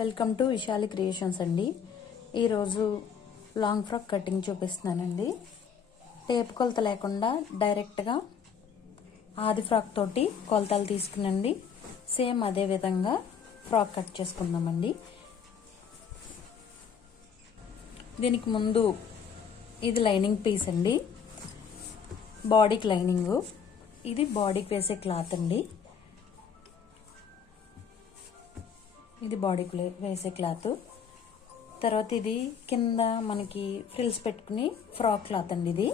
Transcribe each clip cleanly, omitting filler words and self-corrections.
Welcome to Vishali creations అండి. ఈరోజు long frock cutting చూపిస్తున్నానండి. టేప్ కొలత లేకుండా డైరెక్ట్గా ఆది ఫ్రాక్ తోటి కొలతలు తీసుకునండి సేమ్ అదే విధంగా ఫ్రాక్ కట్ చేసుకుందామండి. దీనికి ముందు ఇది లైనింగ్ పీస్ అండి, బాడీకి లైనింగ్, ఇది బాడీకి వేసే క్లాత్ అండి. ఇది బాడీకి వేసే క్లాత్. తర్వాత ఇది కింద మనకి ఫ్రిల్స్ పెట్టుకుని ఫ్రాక్ క్లాత్ అండి.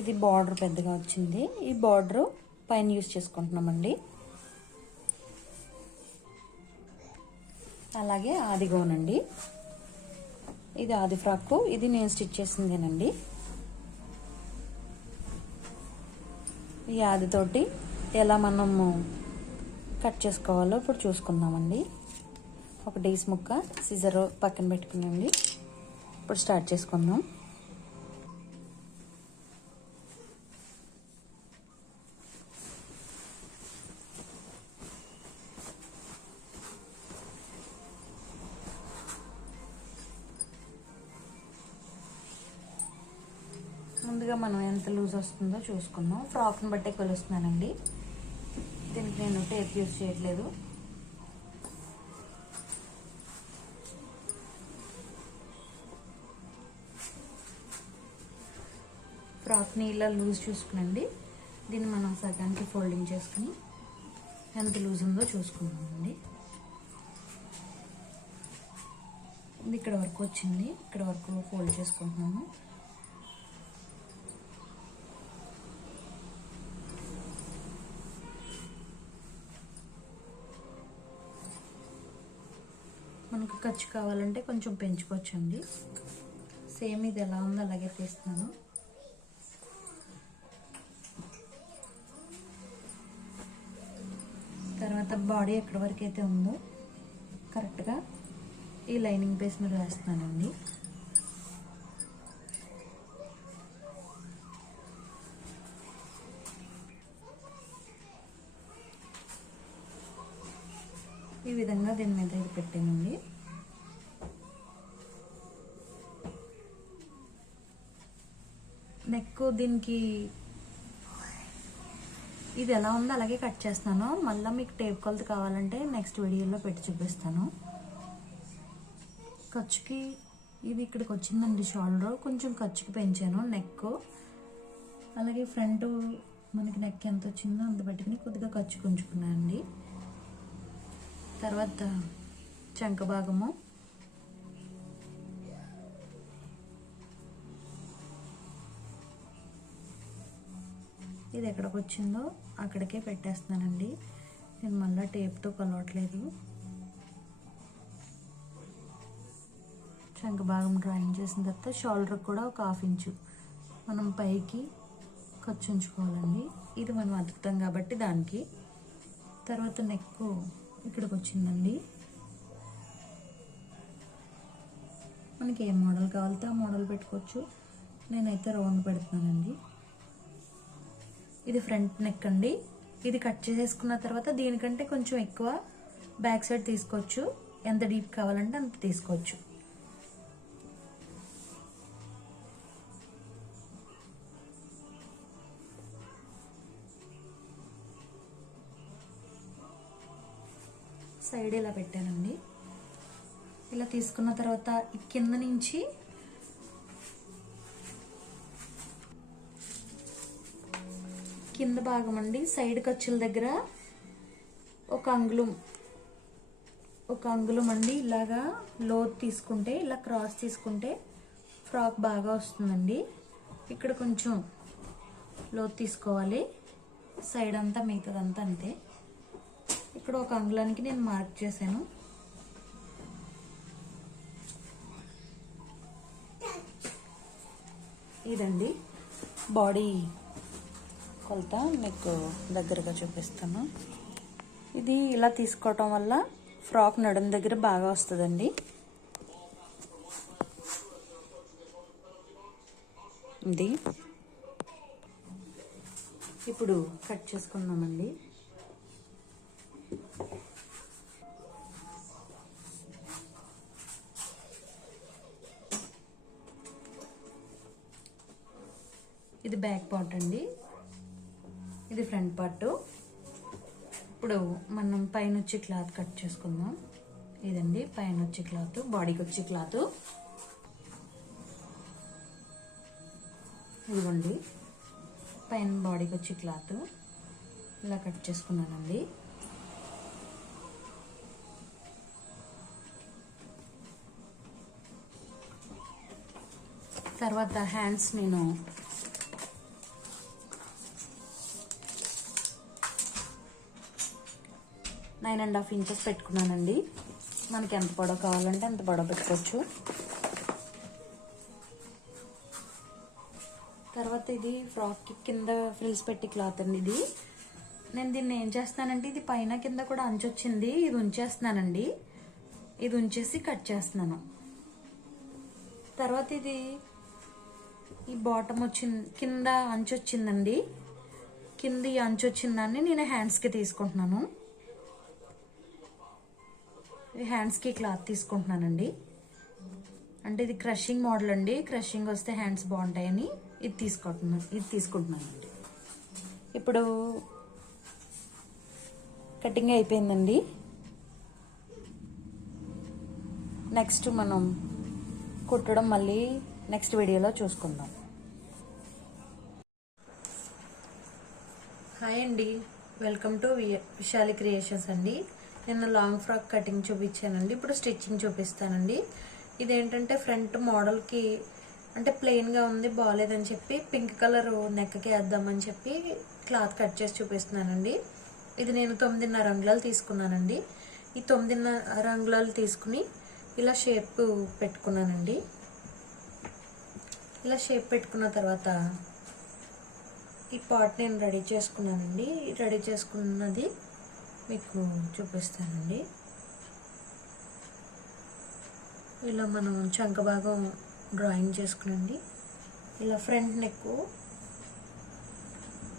ఇది బార్డర్ పెద్దగా వచ్చింది. ఈ బార్డర్ పైన యూస్ చేసుకుంటున్నామండి. అలాగే ఆది గౌన్ అండి, ఇది ఆది ఫ్రాక్, ఇది నేను స్టిచ్ చేసిందేనండి. ఈ ఆదితోటి ఎలా మనము కట్ చేసుకోవాలో ఇప్పుడు చూసుకుందామండి. ఒక డీస్ ముక్క సిజర్ పక్కన పెట్టుకునండి. ఇప్పుడు స్టార్ట్ చేసుకుందాం. ముందుగా మనం ఎంత లూజ్ వస్తుందో చూసుకుందాం. ఫ్రాక్ని బట్టే కొలుస్తున్నానండి. దీనికి నేను టేప్ యూజ్ చేయట్లేదు. ఫ్రాక్ని ఇలా లూజ్ చూసుకునండి. దీన్ని మనం సగానికి ఫోల్డింగ్ చేసుకుని ఎంత లూజ్ ఉందో చూసుకుందామండి. ఇది ఇక్కడ వరకు వచ్చింది, ఇక్కడ వరకు ఫోల్డ్ చేసుకుంటున్నాము. మనకు ఖర్చు కావాలంటే కొంచెం పెంచుకోవచ్చండి. సేమ్ ఇది ఎలా ఉందో అలాగే తీస్తున్నాను. తర్వాత బాడీ ఎక్కడి వరకు అయితే ఉందో కరెక్ట్గా ఈ లైనింగ్ పీస్ మీద వేస్తున్నానండి. ఈ విధంగా దీని మీద ఇది పెట్టానండి. నెక్ దీనికి ఇది ఎలా ఉందో అలాగే కట్ చేస్తాను. మళ్ళీ మీకు టేప్ కొలత కావాలంటే నెక్స్ట్ వీడియోలో పెట్టి చూపిస్తాను. ఖర్చుకి ఇది ఇక్కడికి వచ్చిందండి. షోల్డర్ కొంచెం ఖర్చుకి పెంచాను. నెక్ అలాగే ఫ్రంట్ మనకి నెక్ ఎంత వచ్చిందో అంత పెట్టుకుని కొద్దిగా ఖర్చుకు ఉంచుకున్నాను అండి. తర్వాత చంక భాగము, ఇది ఎక్కడికి వచ్చిందో అక్కడికే పెట్టేస్తున్నానండి. నేను మళ్ళీ టేప్తో కొలవట్లేదు. చంక భాగం డ్రాయింగ్ చేసిన తర్వాత షోల్డర్ కూడా ఒక 1/2 ఇంచు మనం పైకి ఖర్చు ఉంచుకోవాలండి. ఇది మనం అతుకుతాం కాబట్టి దానికి. తర్వాత నెక్ ఇక్కడికి వచ్చిందండి. మనకి ఏ మోడల్ కావాలితే ఆ మోడల్ పెట్టుకోవచ్చు. నేనైతే రౌండ్ పెడుతున్నానండి. ఇది ఫ్రంట్ నెక్ అండి. ఇది కట్ చేసేసుకున్న తర్వాత దీనికంటే కొంచెం ఎక్కువ బ్యాక్ సైడ్ తీసుకోవచ్చు. ఎంత డీప్ కావాలంటే అంత తీసుకోవచ్చు. సైడ్ ఇలా పెట్టానండి. ఇలా తీసుకున్న తర్వాత ఈ కింద నుంచి కింద భాగం అండి, సైడ్ ఖర్చుల దగ్గర ఒక అంగుళం అండి ఇలాగా లోతు తీసుకుంటే, ఇలా క్రాస్ తీసుకుంటే ఫ్రాక్ బాగా వస్తుందండి. ఇక్కడ కొంచెం లోతు తీసుకోవాలి. సైడ్ అంతా మిగతాదంతా అంతే. ఇక్కడ ఒక అంగుళానికి నేను మార్క్ చేశాను. ఇదండి బాడీ కొలత, మీకు దగ్గరగా చూపిస్తాను. ఇది ఇలా తీసుకోవటం వల్ల ఫ్రాక్ నడుం దగ్గర బాగా వస్తుందండి. ఇది ఇప్పుడు కట్ చేసుకుందామండి. ఇది బ్యాక్ పార్ట్ అండి, ఇది ఫ్రంట్ పార్ట్. ఇప్పుడు మనం పైన వచ్చి క్లాత్ కట్ చేసుకుందాం. ఇదండి పైన వచ్చి క్లాత్, బాడీకి వచ్చి క్లాత్. ఇదిగోండి పైన బాడీకి వచ్చి క్లాత్ ఇలా కట్ చేసుకున్నానండి. తర్వాత హ్యాండ్స్ నేను 9.5 ఇంచెస్ పెట్టుకున్నానండి. మనకి ఎంత పొడవు కావాలంటే అంత పొడవు పెట్టుకోవచ్చు. తర్వాత ఇది ఫ్రాక్కి కింద ఫ్రిల్స్ పెట్టి క్లాత్ అండి. ఇది నేను దీన్ని ఏం చేస్తానంటే, ఇది పైన కింద కూడా అంచు వచ్చింది, ఇది ఉంచేస్తున్నానండి. ఇది ఉంచేసి కట్ చేస్తున్నాను. తర్వాత ఇది ఈ బాటమ్ వచ్చింది, కింద అంచు వచ్చిందండి. కింద ఈ అంచు వచ్చిందాన్ని నేను హ్యాండ్స్కి తీసుకుంటున్నాను. హ్యాండ్స్కి క్లాత్ తీసుకుంటున్నానండి. అంటే ఇది క్రషింగ్ మోడల్ అండి, క్రషింగ్ వస్తే హ్యాండ్స్ బాగుంటాయని ఇది తీసుకుంటున్నానండి. ఇప్పుడు కటింగ్ అయిపోయిందండి. నెక్స్ట్ మనం కుట్టడం మళ్ళీ నెక్స్ట్ వీడియోలో చూసుకుందాం. హాయ్ అండి, వెల్కమ్ టు విశాలి క్రియేషన్స్ అండి. నిన్న లాంగ్ ఫ్రాక్ కటింగ్ చూపించానండి, ఇప్పుడు స్టిచ్చింగ్ చూపిస్తానండి. ఇదేంటంటే ఫ్రంట్ మోడల్కి అంటే ప్లెయిన్గా ఉంది, బాగాలేదని చెప్పి పింక్ కలర్ నెక్కి వేద్దామని చెప్పి క్లాత్ కట్ చేసి చూపిస్తున్నానండి. ఇది నేను 9.5 అంగుళాలు తీసుకున్నానండి. ఈ 9.5 అంగుళాలు తీసుకుని ఇలా షేప్ పెట్టుకున్నానండి. ఇలా షేప్ పెట్టుకున్న తర్వాత ఈ పార్ట్ నేను రెడీ చేసుకున్నానండి. రెడీ చేసుకున్నది మీకు చూపిస్తానండి. ఇలా మనం చంక భాగం డ్రాయింగ్ చేసుకునండి. ఇలా ఫ్రంట్ నెక్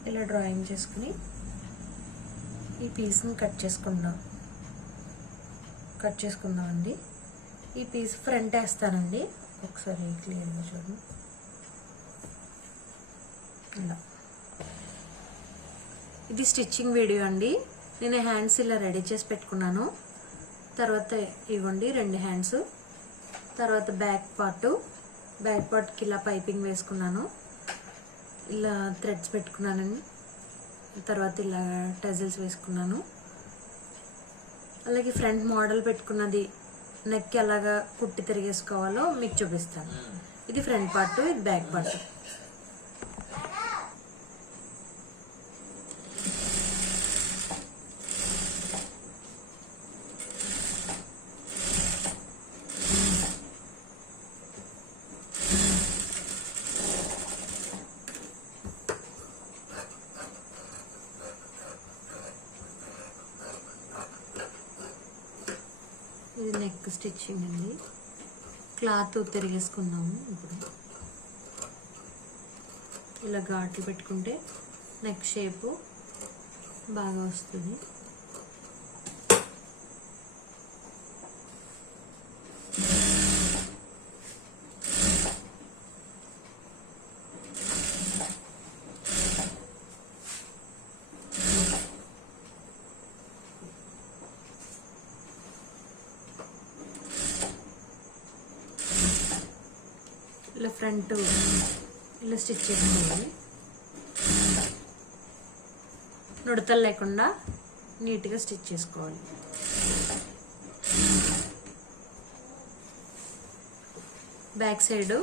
ఇలా డ్రాయింగ్ చేసుకుని ఈ పీస్ని కట్ చేసుకుందామండి. ఈ పీస్ ఫ్రంట్ వేస్తానండి. ఒకసారి క్లియర్గా చూడండి. ఇలా ఇది స్టిచ్చింగ్ వీడియో అండి. నేను హ్యాండ్స్ ఇలా రెడీ చేసి పెట్టుకున్నాను. తర్వాత ఇవ్వండి 2 హ్యాండ్స్. తర్వాత బ్యాక్ పార్ట్కి ఇలా పైపింగ్ వేసుకున్నాను. ఇలా థ్రెడ్స్ పెట్టుకున్నానండి. తర్వాత ఇలా టజిల్స్ వేసుకున్నాను. అలాగే ఫ్రంట్ మోడల్ పెట్టుకున్నది నెక్ ఎలాగా కుట్టి తిరిగేసుకోవాలో మీకు చూపిస్తాను. ఇది ఫ్రంట్ పార్ట్, ఇది బ్యాక్ పార్ట్. ఇది నెక్ స్టిచ్చింగ్ అండి. క్లాత్ తిరిగేసుకుందాము. ఇప్పుడు ఇలా ఘాట్లు పెట్టుకుంటే నెక్ షేపు బాగా వస్తుంది. ఇలా ఫ్రంట్ ఇలా స్టిచ్ చేసుకోవాలి. నుడతలు లేకుండా నీట్గా స్టిచ్ చేసుకోవాలి. బ్యాక్ సైడ్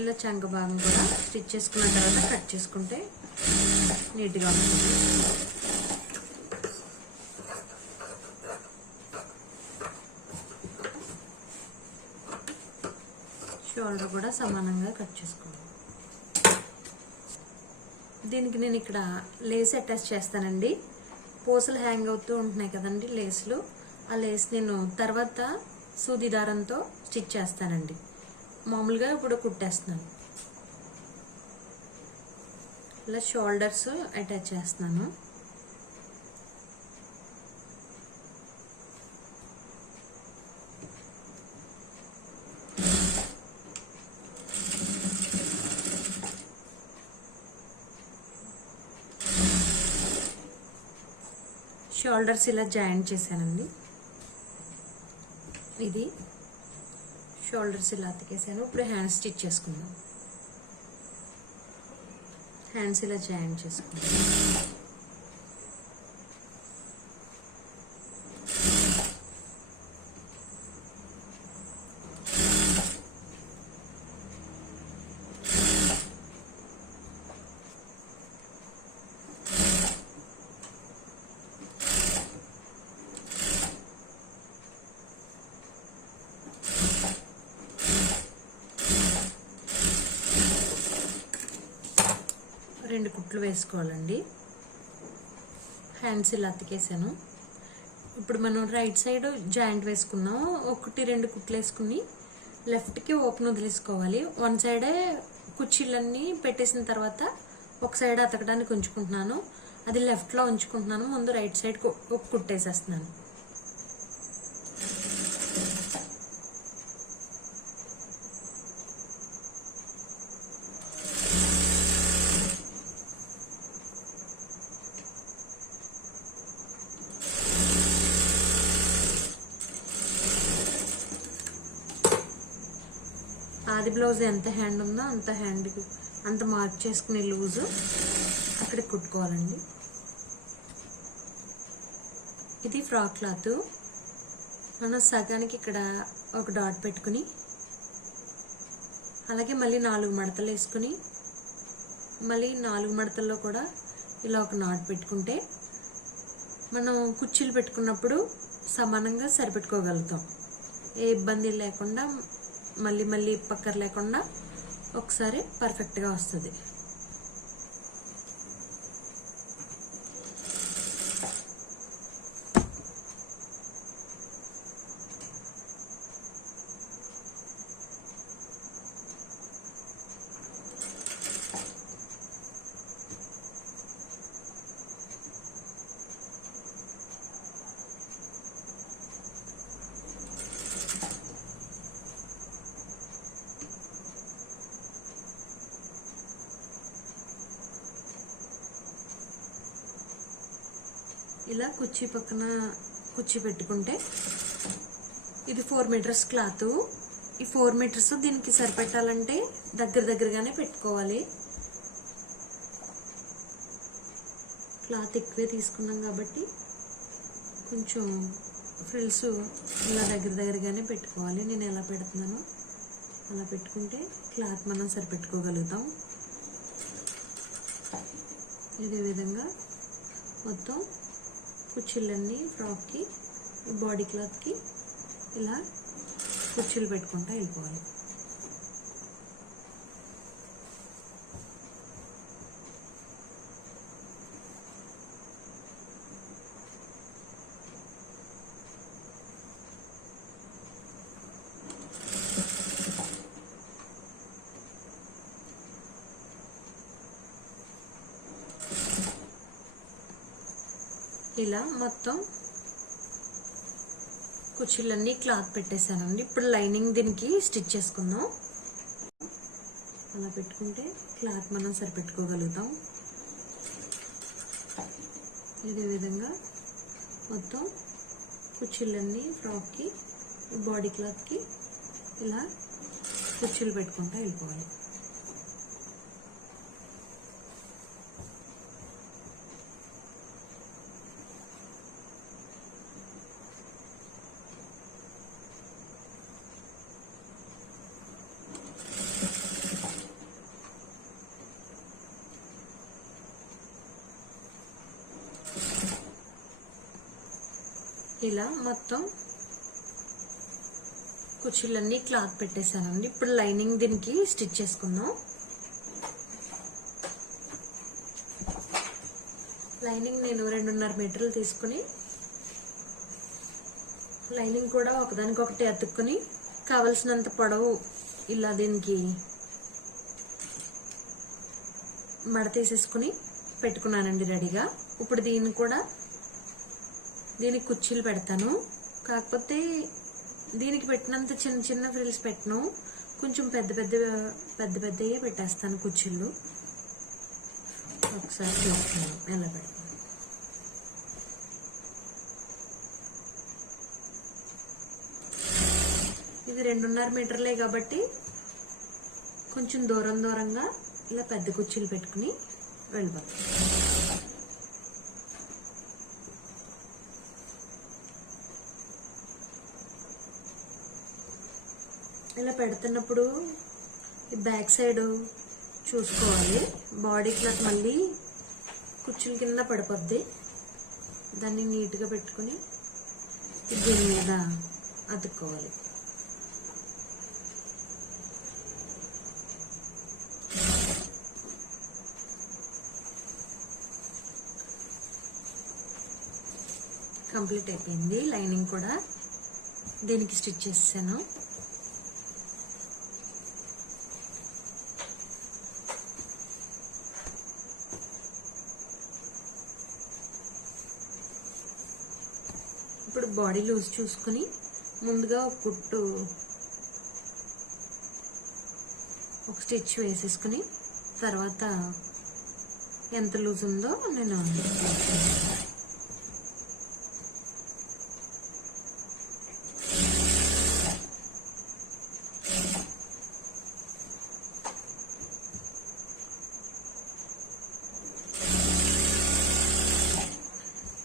ఇలా చంక భాగం కూడా స్టిచ్ చేసుకున్న తర్వాత కట్ చేసుకుంటే నీట్గా ఉంటుంది. షోల్డర్ కూడా సమానంగా కట్ చేసుకోవాలి. దీనికి నేను ఇక్కడ లేస్ అటాచ్ చేస్తానండి. పూసలు హ్యాంగ్ అవుతూ ఉంటున్నాయి కదండి లేస్లు, ఆ లేస్ నేను తర్వాత సూది దారంతో స్టిచ్ చేస్తానండి. మామూలుగా ఇప్పుడు కుట్టేస్తున్నాను. ఇలా షోల్డర్స్ అటాచ్ చేస్తున్నాను. షోల్డర్స్ ఇలా జాయింట్ చేశానండి. ఇది షోల్డర్స్ ఇలా అతికేసాను. ఇప్పుడు హ్యాండ్ స్టిచ్ చేసుకుందాం. హ్యాండ్స్ ఇలా జాయింట్ చేసుకుందాం. రెండు కుట్లు వేసుకోవాలండి. హ్యాండ్స్ ఇలా అతికేసాను. ఇప్పుడు మనం రైట్ సైడ్ జాయింట్ వేసుకున్నాం. ఒకటి రెండు కుట్లు వేసుకుని లెఫ్ట్కి ఓపెన్ వదిలేసుకోవాలి. వన్ సైడే కుర్చీలన్నీ పెట్టేసిన తర్వాత ఒక సైడ్ అతకడానికి ఉంచుకుంటున్నాను. అది లెఫ్ట్లో ఉంచుకుంటున్నాను. ముందు రైట్ సైడ్ ఒక కుట్టేసేస్తున్నాను. ఆది బ్లౌజ్ ఎంత హ్యాండ్ ఉందో అంత హ్యాండ్కి అంత మార్క్ చేసుకునే లూజు అక్కడికి కుట్టుకోవాలండి. ఇది ఫ్రాక్ క్లాత్. మనం సగానికి ఇక్కడ ఒక డాట్ పెట్టుకుని అలాగే మళ్ళీ 4 మడతలు వేసుకుని మళ్ళీ 4 మడతల్లో కూడా ఇలా ఒక నాట్ పెట్టుకుంటే మనం కుర్చీలు పెట్టుకున్నప్పుడు సమానంగా సరిపెట్టుకోగలుగుతాం. ఏ ఇబ్బంది లేకుండా మళ్ళీ పక్కన లేకుండా ఒకసారి పర్ఫెక్ట్గా వస్తుంది. ఇలా కుర్చీ పక్కన కుర్చీ పెట్టుకుంటే ఇది 4 మీటర్స్ క్లాత్. ఈ 4 మీటర్స్ దీనికి సరిపెట్టాలంటే దగ్గరగానే పెట్టుకోవాలి. క్లాత్ ఎక్కువే తీసుకున్నాం కాబట్టి కొంచెం ఫ్రిల్స్ ఇలా దగ్గరగానే పెట్టుకోవాలి. నేను ఎలా పెడుతున్నానో అలా పెట్టుకుంటే క్లాత్ మనం సరిపెట్టుకోగలుగుతాం. ఇదే విధంగా మొత్తం కుర్చీలన్నీ ఫ్రాక్కి బాడీ క్లాత్కి ఇలా కుర్చీలు పెట్టుకుంటూ వెళ్ళిపోవాలి. ఇలా మొత్తం కుర్చీలన్నీ క్లాత్ పెట్టేశానండి. ఇప్పుడు లైనింగ్ దీనికి స్టిచ్ చేసుకుందాం. అలా పెట్టుకుంటే క్లాత్ మనం సరిపెట్టుకోగలుగుతాం. ఇదే విధంగా మొత్తం కుర్చీలన్నీ ఫ్రాక్కి బాడీ క్లాత్కి ఇలా కుర్చీలు పెట్టుకుంటూ వెళ్ళిపోవాలి. ఇలా మొత్తం కుర్చీలన్నీ క్లాత్ పెట్టేశానండి. ఇప్పుడు లైనింగ్ దీనికి స్టిచ్ చేసుకుందాం. లైనింగ్ నేను 2.5 మీటర్లు తీసుకుని లైనింగ్ కూడా ఒకదానికొకటి అతుక్కుని కావలసినంత పొడవు ఇలా దీనికి మడతేసేసుకుని పెట్టుకున్నానండి రెడీగా. ఇప్పుడు దీనికి కుర్చీలు పెడతాను. కాకపోతే దీనికి పెట్టినంత చిన్న ఫ్రిల్స్ పెట్టను. కొంచెం పెద్దయే పెట్టేస్తాను కుర్చీలు. ఒకసారి చూస్తున్నాను ఎలా పెడతాను. ఇది 2.5 మీటర్లే కాబట్టి కొంచెం దూరంగా ఇలా పెద్ద కుర్చీలు పెట్టుకుని వెళ్ళిపోతాం. ఇలా పెడుతున్నప్పుడు ఈ బ్యాక్ సైడ్ చూసుకోవాలి. బాడీ క్లాత్ మళ్ళీ కుర్చీల కింద పడిపోద్ది. దాన్ని నీట్గా పెట్టుకుని దీని మీద అతుక్కోవాలి. కంప్లీట్ అయిపోయింది. లైనింగ్ కూడా దీనికి స్టిచ్ చేసాను. ఇప్పుడు బాడీ లూజ్ చూసుకుని ముందుగా ఒక స్టిచ్ వేసేసుకుని తర్వాత ఎంత లూజ్ ఉందో నేను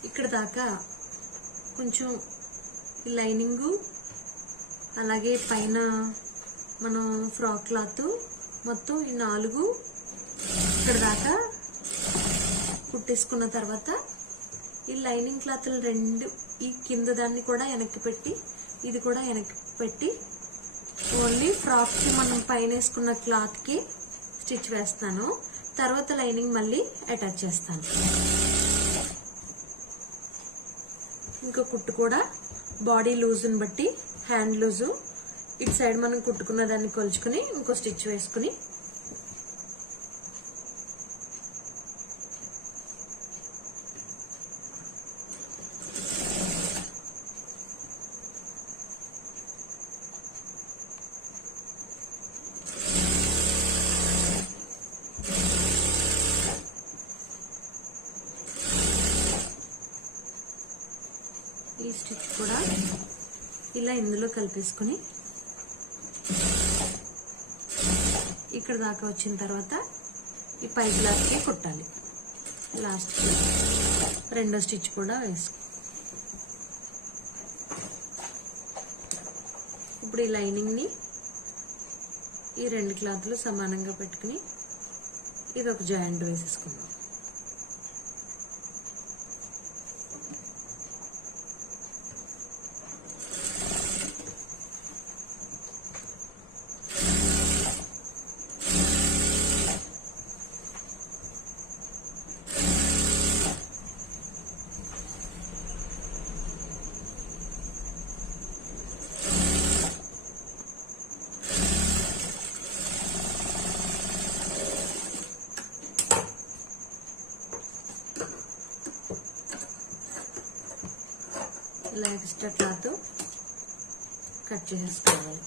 ఇక్కడ దాకా కొంచెం ఈ లైనింగు అలాగే పైన మనం ఫ్రాక్ క్లాత్ మొత్తం ఈ 4 ఇక్కడ దాకా కుట్టేసుకున్న తర్వాత ఈ లైనింగ్ క్లాత్లు 2 ఈ కింద దాన్ని కూడా వెనక్కి పెట్టి ఇది కూడా వెనక్కి పెట్టి ఓన్లీ ఫ్రాక్కి మనం పైన వేసుకున్న క్లాత్కి స్టిచ్ వేస్తాను. తర్వాత లైనింగ్ మళ్ళీ అటాచ్ చేస్తాను. ఇంకో కుట్టు కూడా బాడీ లూజ్ని బట్టి హ్యాండ్ లూజు ఇటు సైడ్ మనం కుట్టుకున్న దాన్ని కొలుచుకుని ఇంకో స్టిచ్ వేసుకుని ఈ స్టిచ్ కూడా ఇలా ఇందులో కలిపేసుకుని ఇక్కడ దాకా వచ్చిన తర్వాత ఈ పై క్లాత్కి కుట్టాలి. లాస్ట్కి రెండో స్టిచ్ కూడా వేసుకో. ఇప్పుడు ఈ లైనింగ్ని ఈ 2 క్లాత్లు సమానంగా పెట్టుకుని ఇది ఒక జాయింట్ వేసేసుకుందాం. ఇలా ఎక్స్ట్రా క్లాత్ కట్ చేసేసుకోవాలి.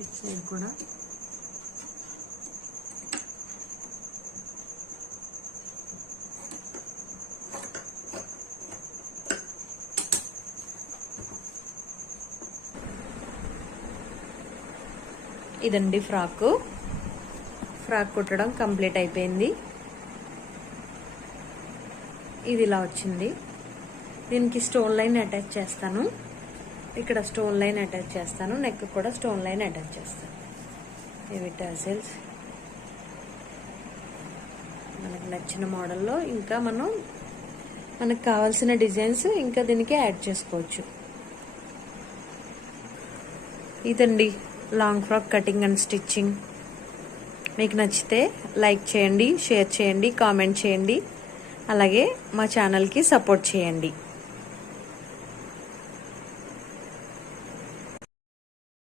ఇటు సైడ్ కూడా ఇదండి ఫ్రాక్ కుట్టడం కంప్లీట్ అయిపోయింది. ఇది ఇలా వచ్చింది. దీనికి స్టోన్ లైన్ అటాచ్ చేస్తాను. ఇక్కడ స్టోన్ లైన్ అటాచ్ చేస్తాను. నెక్ కూడా స్టోన్ లైన్ అటాచ్ చేస్తాను. ఇవి టాసిల్స్ మనకు నచ్చిన మోడల్లో ఇంకా మనకు కావాల్సిన డిజైన్స్ ఇంకా దీనికి యాడ్ చేసుకోవచ్చు. ఇదండి long frock cutting and stitching. మీకు నచ్చితే లైక్ చేయండి, షేర్ చేయండి, కామెంట్ చేయండి. అలాగే మా ఛానల్కి సపోర్ట్ చేయండి.